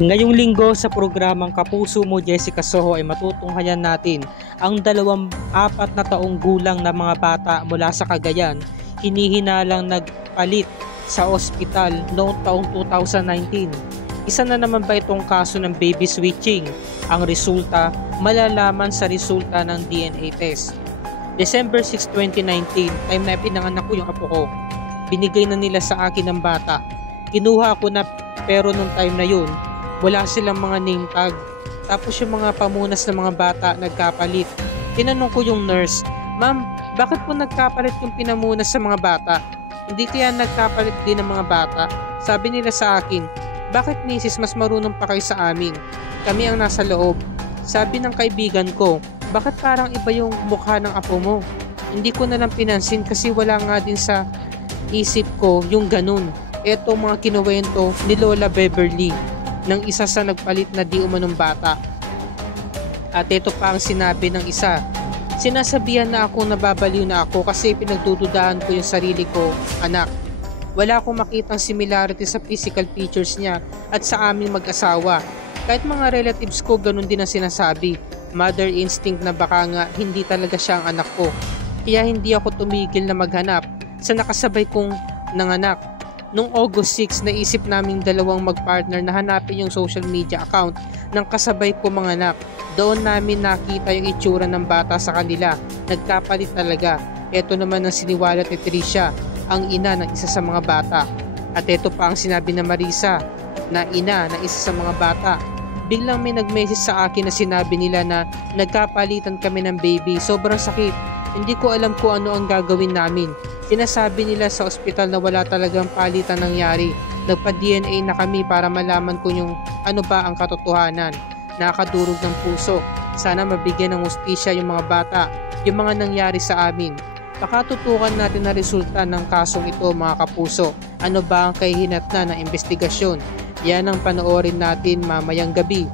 Ngayong linggo sa programang Kapuso Mo Jessica Soho ay matutunghayan natin ang 24 na taong gulang na mga bata mula sa Cagayan hinihinalang nagpalit sa ospital noong taong 2019. Isa na naman ba itong kaso ng baby switching? Ang resulta, malalaman sa resulta ng DNA test. December 6, 2019, time na pinanganak ko yung apo ko. Binigay na nila sa akin ng bata. Kinuha ko na pero nung time na yun, wala silang mga name tag. Tapos yung mga pamunas ng mga bata nagkapalit. Tinanong ko yung nurse, "Ma'am, bakit po nagkapalit yung pinamunas sa mga bata? Hindi kaya nagkapalit din ng mga bata?" Sabi nila sa akin, "Bakit misis, mas marunong pa kayo sa amin? Kami ang nasa loob." Sabi ng kaibigan ko, "Bakit parang iba yung mukha ng apo mo?" Hindi ko na lang pinansin kasi wala nga din sa isip ko yung ganun. Eto mga kinuwento ni Lola Beverly ng isa sa nagpalit na di umanong bata. At ito pa ang sinabi ng isa, "Sinasabihan na ako nababaliw na ako kasi pinagdududahan ko yung sarili ko, anak. Wala akong makitang similarity sa physical features niya at sa aming mag-asawa. Kahit mga relatives ko ganun din ang sinasabi. Mother instinct na baka nga hindi talaga siya ang anak ko. Kaya hindi ako tumigil na maghanap sa nakasabay kong nanganak. Noong August 6, naisip naming dalawang magpartner na hanapin yung social media account ng kasabay ko mga anak. Doon namin nakita yung itsura ng bata sa kanila. Nagkapalit talaga. Ito naman ang siniwalat ni Tricia, ang ina ng isa sa mga bata. At ito pa ang sinabi ng Marisa, na ina ng isa sa mga bata. Biglang may nag-message sa akin na sinabi nila na nagkapalitan kami ng baby. Sobrang sakit. Hindi ko alam kung ano ang gagawin namin. Sinasabi nila sa ospital na wala talagang palitan nangyari. Nagpa-DNA na kami para malaman ko yung ano ba ang katotohanan. Nakakadurog ng puso. Sana mabigyan ng hustisya yung mga bata, yung mga nangyari sa amin. Pakatutukan natin na resulta ng kasong ito mga kapuso. Ano ba ang kahihinatnan ng investigasyon? Yan ang panoorin natin mamayang gabi